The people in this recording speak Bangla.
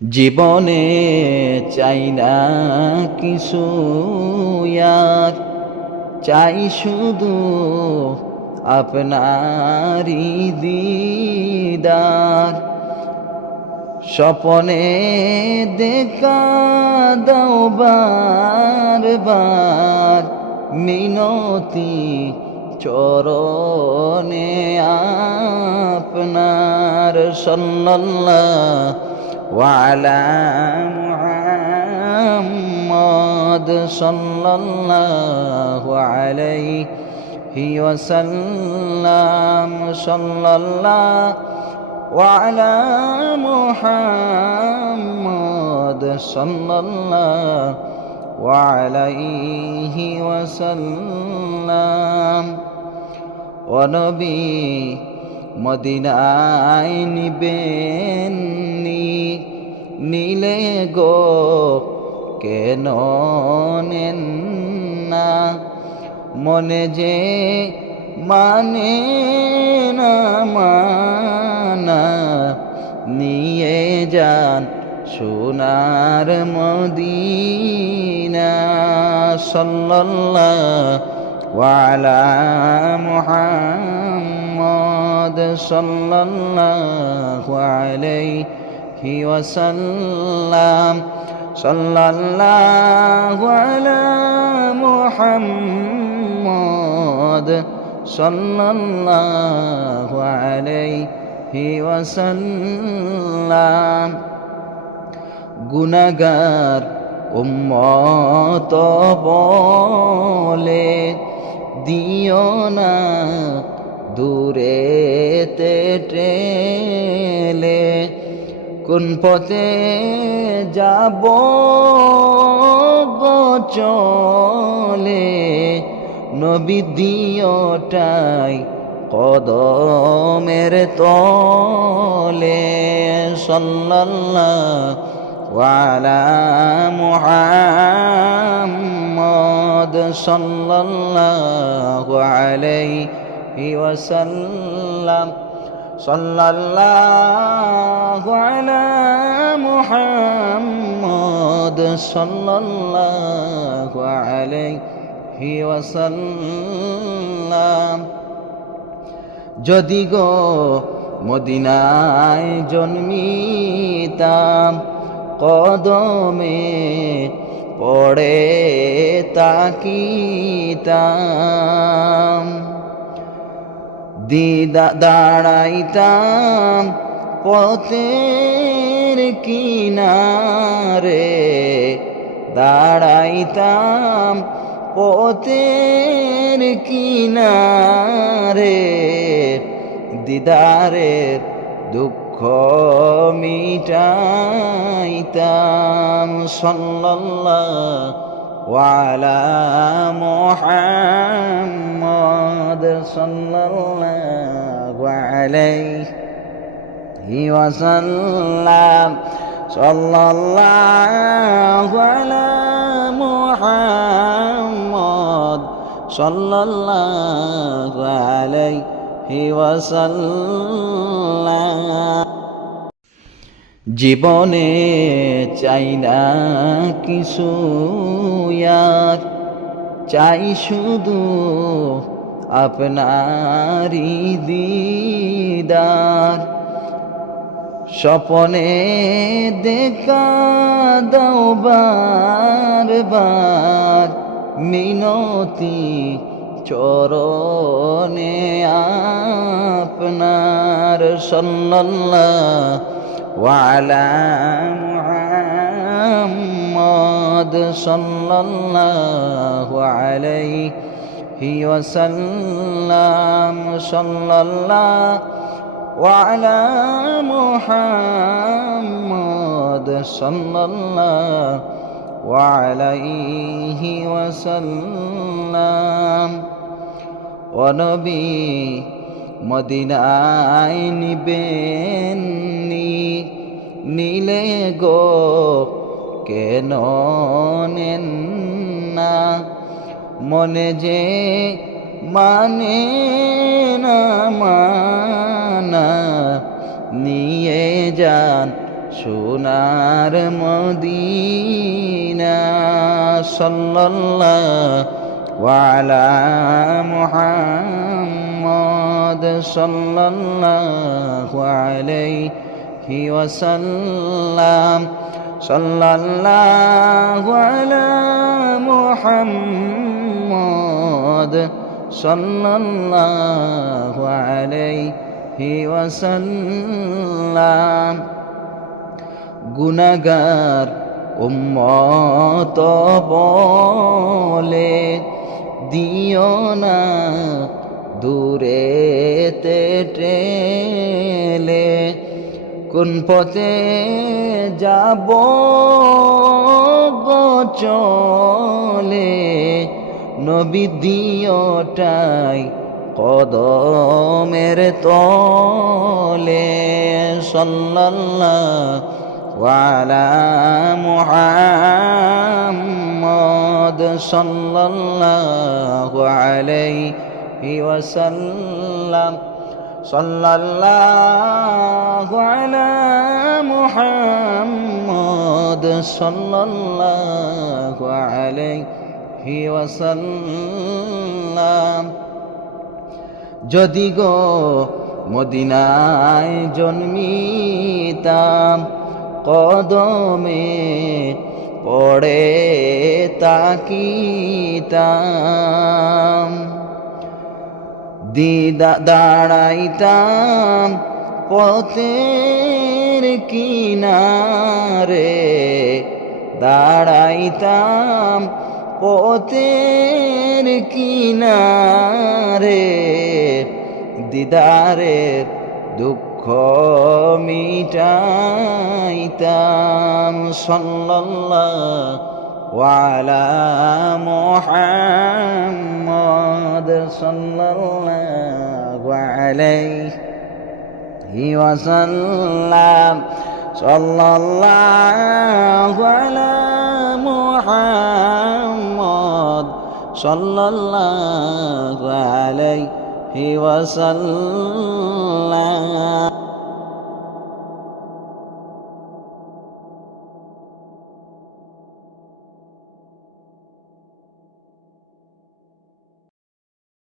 জীবনে চাই না কিছু আর, চাই শুধু আপনারই দিদার। স্বপনে দেখা দাও বারবার, মিনতি চরণে আপনার। সাল্লাল্লাহু আলা মুহাম্মদ সাল্লাল্লাহু আলাইহি ওয়াসাল্লাম। সাল্লাল্লাহু আলা মুহাম্মদ সাল্লাল্লাহু আলাইহি ওয়াসাল্লাম। ও নবী মদিনায় নিবেন নিলে গো কেন নেন না, মনে যে মানে না মানা, নিয়ে যান সোনার মদিনা। সাল্লাল্লাহু আলা মুহাম্মদ সাল্লাল্লাহু আলাইহি ওয়াসাল্লাম। সাল্লাল্লাহু আলা মুহাম্মদ সাল্লাল্লাহু আলাইহি ওয়াসাল্লাম। গুনাহগার উম্মত বলে দিও না দূরেতে ঠেলে, কোন পথে যাব গো চলে, নবী দিওটাই কদমের তলে। সাল্লাল্লাহু আলা মুহাম্মদ সাল্লাল্লাহু আলাইহি ওয়াসাল্লাম। সাল্লাল্লাহু আলা মুহাম্মদ সাল্লাল্লাহু আলাইহি ওয়াসাল্লাম। যদি গো মদিনায় জন্মিতাম, কদমে পড়ে তাকিতাম, দাঁড়াইতাম পথের কিনারে, দাঁড়াইতাম পথের কিনারে, দিদারের দুঃখ মিটাইতাম। সাল্লাল্লাহু আলা মুহাম্মদ সাল্লাল্লাহু আলাইহি ওয়াসাল্লাম। সাল্লাল্লাহু আলা মুহাম্মদ সাল্লাল্লাহু আলাইহি ওয়াসাল্লাম। জীবনে চাই না কিছু আর, চাই শুধু আপনারই দিদার। স্বপনে দেখা দাও বারবার, মিনতি চরণে আপনার। সাল্লাল্লাহু আলা মুহাম্মদ সাল্লাল্লাহু আলাইহি ওয়াসাল্লাম। সাল্লাল্লাহু আলা মুহাম্মদ সাল্লাল্লাহু আলাইহি ওয়াসাল্লাম। ও নবী মদিনায় নিবেন নিলে গো কেন নেন না, মনে যে মানে না মানা, নিয়ে যান সোনার মদিনা সাল্লাল্লাহু আলা মুহাম্মদ সাল্লাল্লাহু আলাইহি ওয়াসাল্লাম সাল্লাল্লাহু আলা মুহাম্মদ সাল্লাল্লাহু আলাইহি ওয়াসাল্লাম গুনাহগার উম্মত বলে দিও না দূরেতে ঠেলে কোন পথে যাব গো চলে নবী দিওটাই কদমের তলে সাল্লাল্লাহু আলা মুহাম্মদ সাল্লাল্লাহু আলাইহি ওয়াসাল্লাম সাল্লাল্লাহু আলা মুহাম্মদ সাল্লাল্লাহু আলাইহি ওয়াসাল্লাম যদি গো মদিনায় জন্মিতাম কদমে পড়ে তাকিতাম দাঁড়াইতাম পথের কিনারে দাঁড়াইতাম পথের কিনারে দিদারের দুঃখ মিটাইতাম সাল্লাল্লাহু আলা মুহাম্মদ সাল্লাল্লাহু আলাইহি ওয়াসাল্লাম সাল্লাল্লাহু আলা মুহাম্মদ সাল্লাল্লাহু আলাইহি ওয়াসাল্লাম